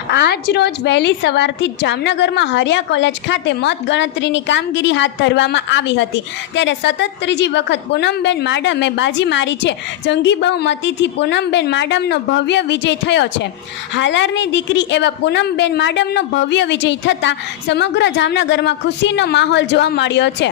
આજ રોજ વહેલી સવારથી જ જામનગરમાં હરિયા કોલેજ ખાતે મતગણતરીની કામગીરી હાથ ધરવામાં આવી હતી। ત્યારે સતત ત્રીજી વખત પૂનમબેન માડમે બાજી મારી છે। જંગી બહુમતીથી પૂનમબેન માડમનો ભવ્ય વિજય થયો છે। હાલારની દીકરી એવા પૂનમબેન માડમનો ભવ્ય વિજય થતાં સમગ્ર જામનગરમાં ખુશીનો માહોલ જોવા મળ્યો છે।